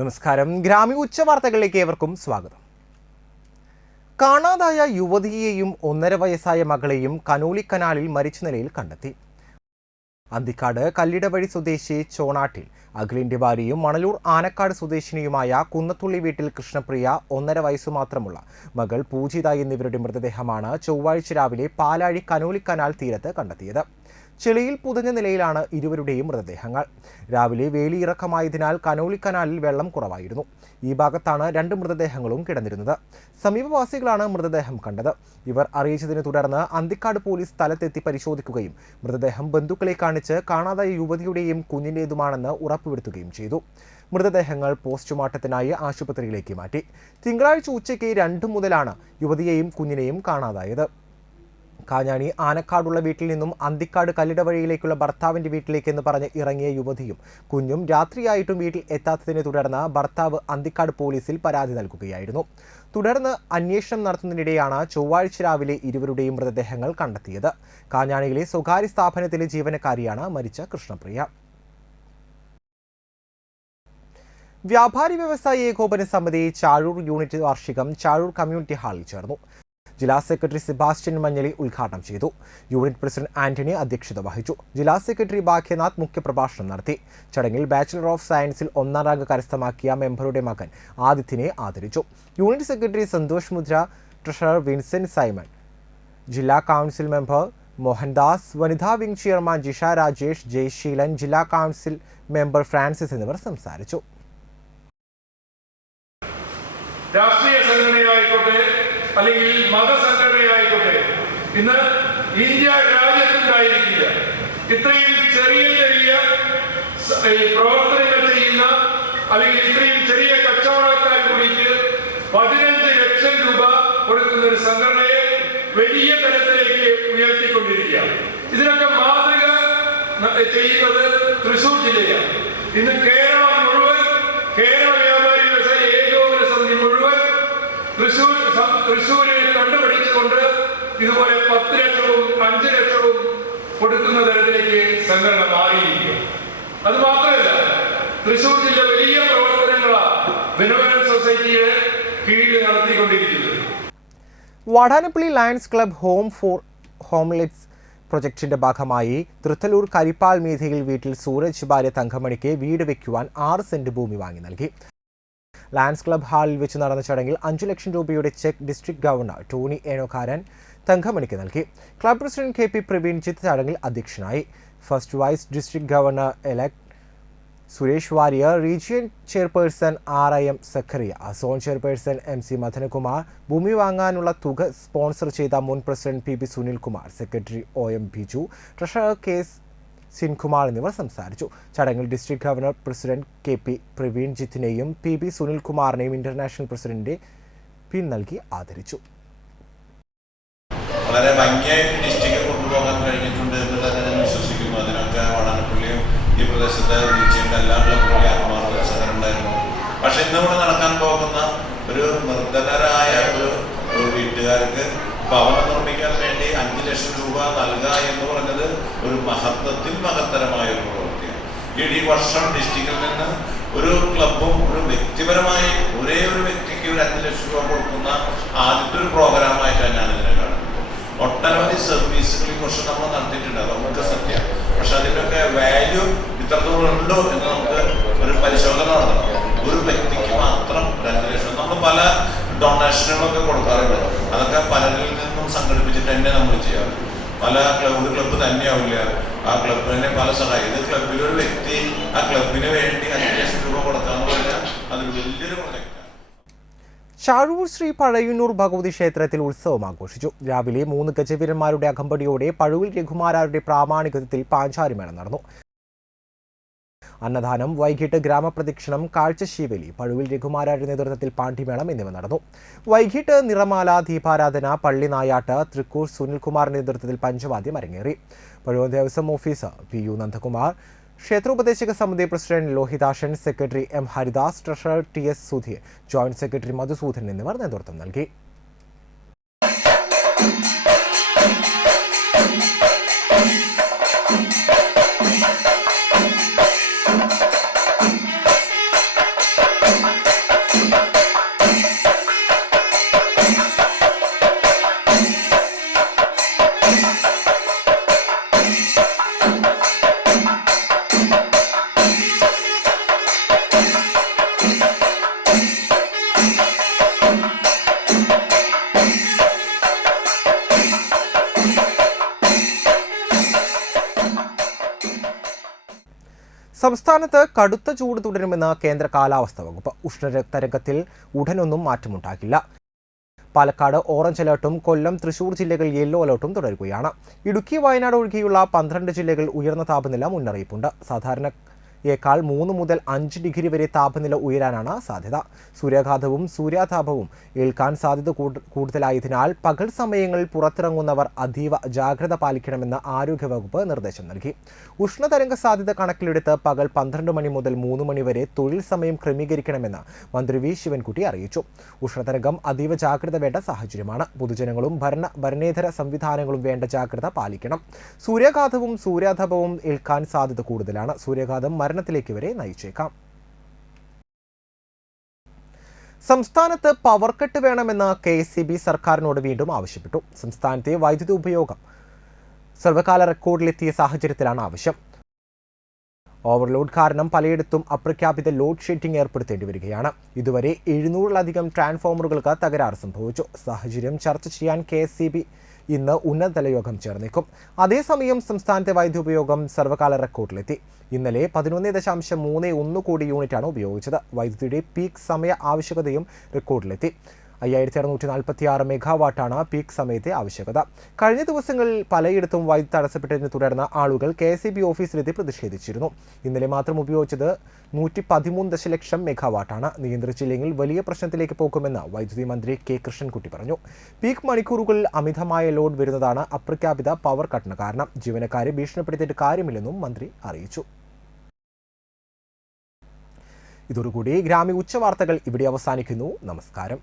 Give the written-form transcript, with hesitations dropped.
നമസ്കാരം. ഗ്രാമീണ ഉച്ചവാർത്തകളിലേക്ക് ഏവർക്കും സ്വാഗതം. കാണാതായ യുവതിയെയും 1.5 വയസ്സായ മകളെയും കനോലിക്കനാലിൽ മരിച്ച നിലയിൽ കണ്ടെത്തി. അന്തിക്കാട് കല്ലിടവഴി സ്വദേശി ചോണാട്ടിൽ അഖിലിന്റെ ഭാര്യയും മണലൂർ ആനക്കാട് സ്വദേശിനിയുമായ കുന്നത്തുള്ളി വീട്ടിൽ കൃഷ്ണപ്രിയ 1.5 വയസ്സു മാത്രമുള്ള മകൾ പൂജിത എന്നിവരുടെ മൃതദേഹമാണ് ചൊവ്വാഴ്ച രാവിലെ പാലാഴി കനോലിക്കനാൽ തീരത്ത് കണ്ടെത്തിയത്. ചെളിയിൽ പുതഞ്ഞ നിലയിലാണ് ഇരുവരുടെയും മൃതദേഹങ്ങൾ. രാവിലെ വേലിയിറക്കമായതിനാൽ കനോലിക്കനാലിൽ വെള്ളം കുറവായിരുന്നു. ഈ ഭാഗത്താണ് 2 മൃതദേഹങ്ങളും കിടന്നിരുന്നത്. സമീപവാസികളാണ് മൃതദേഹം കണ്ടത്. ഇവർ അറിയിച്ചതിനെ തുടർന്ന് അന്തിക്കാട് പോലീസ് സ്ഥലത്തെത്തി പരിശോധിക്കുകയും മൃതദേഹം ബന്ധുക്കളെ കാണിച്ച് കാണാതായ യുവതിയുടെയും കുഞ്ഞിൻ്റേതുമാണെന്ന് ഉറപ്പുവരുത്തുകയും ചെയ്തു. മൃതദേഹങ്ങൾ പോസ്റ്റ്മോർട്ടത്തിനായി ആശുപത്രിയിലേക്ക് മാറ്റി. തിങ്കളാഴ്ച ഉച്ചയ്ക്ക് 2 മുതലാണ് യുവതിയെയും കുഞ്ഞിനെയും കാണാതായത്. കാഞ്ഞാണി ആനക്കാടുള്ള വീട്ടിൽ നിന്നും അന്തിക്കാട് കല്ലിടവഴിയിലേക്കുള്ള ഭർത്താവിൻ്റെ വീട്ടിലേക്കെന്ന് പറഞ്ഞ് ഇറങ്ങിയ യുവതിയും കുഞ്ഞും രാത്രിയായിട്ടും വീട്ടിൽ എത്താത്തതിനെ തുടർന്ന് ഭർത്താവ് അന്തിക്കാട് പോലീസിൽ പരാതി നൽകുകയായിരുന്നു. തുടർന്ന് അന്വേഷണം നടത്തുന്നതിനിടെയാണ് ചൊവ്വാഴ്ച രാവിലെ ഇരുവരുടെയും മൃതദേഹങ്ങൾ കണ്ടെത്തിയത്. കാഞ്ഞാണിയിലെ സ്വകാര്യ സ്ഥാപനത്തിലെ ജീവനക്കാരിയാണ് മരിച്ച കൃഷ്ണപ്രിയ. വ്യാപാരി വ്യവസായി ഏകോപന സമിതി ചാഴൂർ യൂണിറ്റ് വാർഷികം ചാഴൂർ കമ്മ്യൂണിറ്റി ഹാളിൽ ചേർന്നു. ജില്ലാ സെക്രട്ടറി സെബാസ്റ്റ്യൻ മഞ്ഞളി ഉദ്ഘാടനം ചെയ്തു. യൂണിറ്റ് പ്രസിഡന്റ് ആന്റണി അധ്യക്ഷത വഹിച്ചു. ജില്ലാ സെക്രട്ടറി ഭാഗ്യനാഥ് മുഖ്യപ്രഭാഷണം നടത്തി. ചടങ്ങിൽ ബാച്ചലർ ഓഫ് സയൻസിൽ 1ാം റാങ്ക് കരസ്ഥമാക്കിയ മെമ്പറുടെ മകൻ ആദിത്യനെ ആദരിച്ചു. യൂണിറ്റ് സെക്രട്ടറി സന്തോഷ് മുദ്ര, ട്രഷറർ വിൻസെന്റ് സൈമൺ, ജില്ലാ കൗൺസിൽ മെമ്പർ മോഹൻദാസ്, വനിതാ വിംഗ് ചെയർമാൻ ജിഷ രാജേഷ്, ജയശീലൻ, ജില്ലാ കൗൺസിൽ മെമ്പർ ഫ്രാൻസിസ് എന്നിവർ സംസാരിച്ചു. രാഷ്ട്രീയ സംഘടനയായിക്കോട്ടെ അല്ലെങ്കിൽ മതസംഘടനയായിക്കോട്ടെ ഇന്ന് ഇന്ത്യ രാജ്യത്തുണ്ടായിരിക്കില്ല. ഇത്രയും ചെറിയ പ്രവർത്തനങ്ങൾ ചെയ്യുന്ന അല്ലെങ്കിൽ ഇത്രയും ചെറിയ കച്ചവടക്കാർ കൂടിയിട്ട് 15 ലക്ഷം രൂപ കൊടുക്കുന്ന ഒരു സംഘടനയെ വലിയ തലത്തിലേക്ക് ഉയർത്തിക്കൊണ്ടിരിക്കുക. ഇതിനൊക്കെ മാതൃക ചെയ്യുന്നത് തൃശ്ശൂർ ജില്ലയാണ്. ഇന്ന് കേരളം മുഴുവൻ, കേരള വ്യാപാരി വ്യവസായി ഏകോപന സമിതി മുഴുവൻ തൃശ്ശൂരിനെ കണ്ടുപിടിച്ചുകൊണ്ട് ഇതുപോലെ 10 ലക്ഷവും 5 ലക്ഷവും കൊടുക്കുന്ന തരത്തിലേക്ക് സംഘടന മാറിയിരിക്കും. അത് മാത്രമല്ല, തൃശ്ശൂർ ജില്ല വലിയ പ്രവർത്തനങ്ങളാണ് ബെനവലന്റ് സൊസൈറ്റിയുടെ കീഴിൽ നടത്തിക്കൊണ്ടിരിക്കുന്നത്. Vadanappally lions club home for homeless പ്രൊജക്ടിന്റെ ഭാഗമായി തൃത്തലൂർ കരിപ്പാൽ മീഥയിൽ വീട്ടിൽ സൂരജ് ഭാര്യ തങ്കമണിക്ക് വീട് വയ്ക്കുവാൻ 6 സെന്റ് ഭൂമി വാങ്ങി നൽകി. ലയൺസ് ക്ലബ് ഹാളിൽ വെച്ച് നടന്ന ചടങ്ങിൽ 5 ലക്ഷം രൂപയുടെ cheque district governor Tony Enokkaran തങ്കമണിക്ക് നൽകി. Club president K P Praveenjith ചടങ്ങിൽ അധ്യക്ഷനായി. First vice district governor elect Suresh Warrier, region chairperson RIM Zachariah, zone chairperson MC Madanakumar, ഭൂമി വാങ്ങാനുള്ള തുക സ്പോൺസർ ചെയ്ത മുൻ president PB Sunilkumar, secretary OM Biju, treasurer K Sinkumar എന്നിവർ സംസാരിച്ചു. ചടങ്ങിൽ ഡിസ്ട്രിക്ട് ഗവർണർ പ്രസിഡന്റ് KP പ്രവീൺജിത്തിനെയും PB സുനിൽകുമാറിനെയും ഇന്റർനാഷണൽ പ്രസിഡന്റ് പിൻ നൽകി ആദരിച്ചു. വളരെ ഭംഗിയായിട്ട് ഡിസ്ട്രിക്റ്റ് കൊണ്ടുപോകാൻ കഴിഞ്ഞിട്ടുണ്ട് എന്ന് തന്നെ ഞാൻ വിശ്വസിക്കുന്നു. അതിനൊക്കെ വാടാനപ്പള്ളിയും ഈ പ്രദേശത്തെ റീജിയൻ്റെ എല്ലാ ക്ലബുകളും ആത്മാർത്ഥ സഹകരണമുണ്ടായിരുന്നു. പക്ഷെ ഇന്നിവിടെ നടക്കാൻ പോകുന്ന ഒരു നിർധനരായ ഒരു വീട്ടുകാർക്ക് ഭവനം നിർമ്മിക്കാൻ വേണ്ടി 5 ലക്ഷം രൂപ നൽകുക എന്ന് പറഞ്ഞത് ഒരു മഹത്തരമായ ഒരു പ്രവൃത്തിയാണ്. ഈ വർഷം ഡിസ്ട്രിക്റ്റിൽ നിന്ന് ഒരു ക്ലബും ഒരു വ്യക്തിപരമായി ഒരേ ഒരു വ്യക്തിക്ക് ഒരു 5 ലക്ഷം രൂപ കൊടുക്കുന്ന ആദ്യത്തെ ഒരു പ്രോഗ്രാമായിട്ടാണ് ഞാൻ ഇതിനെ കാണുന്നത്. ഒട്ടനവധി സർവീസുകൾ കുറിച്ച് നമ്മൾ നടത്തിയിട്ടുണ്ട്, നമുക്ക് സത്യം. പക്ഷെ അതിൻ്റെയൊക്കെ വാല്യൂ ഇത്രത്തോളം ഉണ്ടോ എന്ന് നമുക്ക് ഒരു പരിശോധന നടത്തണം. ഒരു വ്യക്തിക്ക് മാത്രം 2 ലക്ഷം നമ്മൾ പല ഡൊണേഷനുകളൊക്കെ കൊടുക്കാറുണ്ട്. അതൊക്കെ പലരിൽ നിന്നും സംഘടിപ്പിച്ചിട്ട് തന്നെ നമ്മൾ ചെയ്യാറ്. പല ക്ലബ്ബ് തന്നെയാവില്ല, ആ ക്ലബ്ബ് തന്നെ പല സഹായം. ഇത് ക്ലബിലൊരു വ്യക്തി ആ ക്ലബിന് വേണ്ടി 5 ലക്ഷം രൂപ കൊടുക്കാന്ന് പറഞ്ഞാൽ അതൊരു വലിയൊരു പ്രൊജക്റ്റാണ്. ചാഴൂർ ശ്രീ പഴയന്നൂർ ഭഗവതി ക്ഷേത്രത്തിൽ ഉത്സവം ആഘോഷിച്ചു. രാവിലെ 3 ഗജവീരന്മാരുടെ അകമ്പടിയോടെ പഴുവിൽ രഘുമാരാരുടെ പ്രാമാണികത്വത്തിൽ പാഞ്ചാരിമേള നടന്നു. അന്നദാനം, വൈകിട്ട് ഗ്രാമപ്രദക്ഷിണം, കാഴ്ചശീവേലി, പഴുവിൽ രഘുമാരാരുടെ നേതൃത്വത്തിൽ പാണ്ഡിമേളം എന്നിവ നടന്നു. വൈകിട്ട് നിറമാല, ദീപാരാധന, പള്ളി നായാട്ട്, തൃക്കൂർ സുനിൽകുമാറിന്റെ നേതൃത്വത്തിൽ പഞ്ചവാദ്യം അരങ്ങേറി. പഴുവൂർ ദേവസ്വം ഓഫീസർ PU നന്ദകുമാർ, ക്ഷേത്രോപദേശക സമിതി president Lohithashan, secretary M Haridas, treasurer TS Sudheer, joint secretary Madhusoodan എന്നിവർ നേതൃത്വം നൽകി. സംസ്ഥാനത്ത് കടുത്ത ചൂട് തുടരുമെന്ന് കേന്ദ്ര കാലാവസ്ഥാ വകുപ്പ്. ഉഷ്ണതരംഗത്തിൽ ഉടനൊന്നും മാറ്റമുണ്ടാകില്ല. പാലക്കാട് ഓറഞ്ച് അലർട്ടും കൊല്ലം, തൃശൂർ ജില്ലകൾ യെല്ലോ അലർട്ടും തുടരുകയാണ്. ഇടുക്കി, വയനാട് ഒഴികെയുള്ള 12 ജില്ലകൾ ഉയർന്ന താപനില മുന്നറിയിപ്പുണ്ട്. സാധാരണയേക്കാൾ 3 മുതൽ 5 ഡിഗ്രി വരെ താപനില ഉയരാനാണ് സാധ്യത. സൂര്യാഘാതവും സൂര്യാതാപവും ഏൽക്കാൻ സാധ്യത കൂടുതലായതിനാൽ പകൽ സമയങ്ങളിൽ പുറത്തിറങ്ങുന്നവർ അതീവ ജാഗ്രത പാലിക്കണമെന്ന് ആരോഗ്യവകുപ്പ് നിർദ്ദേശം നൽകി. ഉഷ്ണതരംഗ സാധ്യത കണക്കിലെടുത്ത് പകൽ 12 മണി മുതൽ 3 മണി വരെ തൊഴിൽ സമയം ക്രമീകരിക്കണമെന്ന് മന്ത്രി വി ശിവൻകുട്ടി അറിയിച്ചു. ഉഷ്ണതരംഗം അതീവ ജാഗ്രത വേണ്ട സാഹചര്യമാണ്. പൊതുജനങ്ങളും ഭരണേതര സംവിധാനങ്ങളും വേണ്ട ജാഗ്രത പാലിക്കണം. സൂര്യാഘാതവും സൂര്യാതാപവും ഏൽക്കാൻ സാധ്യത കൂടുതലാണ്. സൂര്യാഘാതം മരണത്തിലേക്ക് വരെ നയിച്ചേക്കാം. സംസ്ഥാനത്ത് പവർ കട്ട് വേണമെന്ന് KSEB സർക്കാരിനോട് വീണ്ടും ആവശ്യപ്പെട്ടു. സംസ്ഥാനത്തെ വൈദ്യുതി ഉപയോഗം സർവകാല റെക്കോർഡിലെത്തിയ സാഹചര്യത്തിലാണ് ആവശ്യം. ഓവർലോഡ് കാരണം പലയിടത്തും അപ്രഖ്യാപിത ലോഡ് ഷെഡിംഗ് ഏർപ്പെടുത്തേണ്ടി വരികയാണ്. ഇതുവരെ 700-ലധികം ട്രാൻസ്ഫോമറുകൾക്ക് തകരാറ് സംഭവിച്ചു. സാഹചര്യം ചർച്ച ചെയ്യാൻ KSEB ഇന്ന് ഉന്നതതല യോഗം ചേർന്നേക്കും. അതേസമയം സംസ്ഥാനത്തെ വൈദ്യുതി ഉപയോഗം സർവകാല റെക്കോർഡിലെത്തി. ഇന്നലെ 11.31 കോടി യൂണിറ്റാണ് ഉപയോഗിച്ചത്. വൈദ്യുതിയുടെ പീക്ക് സമയ ആവശ്യകതയും റെക്കോർഡിലെത്തി. 5646 മെഗാവാട്ടാണ് പീക്ക് സമയത്തെ ആവശ്യകത. കഴിഞ്ഞ ദിവസങ്ങളിൽ പലയിടത്തും വൈദ്യുതി തടസ്സപ്പെട്ടതിനെ തുടർന്ന് ആളുകൾ KSEB ഓഫീസിലെത്തി പ്രതിഷേധിച്ചിരുന്നു. ഇന്നലെ മാത്രം ഉപയോഗിച്ചത് 113 ദശലക്ഷം മെഗാവാട്ടാണ്. നിയന്ത്രിച്ചില്ലെങ്കിൽ വലിയ പ്രശ്നത്തിലേക്ക് പോകുമെന്ന് വൈദ്യുതി മന്ത്രി K കൃഷ്ണൻകുട്ടി പറഞ്ഞു. പീക്ക് മണിക്കൂറുകളിൽ അമിതമായ ലോഡ് വരുന്നതാണ് അപ്രഖ്യാപിത പവർ കട്ടിന് കാരണം. ജീവനക്കാരെ ഭീഷണിപ്പെടുത്തിയിട്ട് കാര്യമില്ലെന്നും മന്ത്രി അറിയിച്ചു. ഇതോടുകൂടി ഗ്രാമീണ ഉച്ചവാർത്തകൾ ഇവിടെ അവസാനിക്കുന്നു. നമസ്കാരം.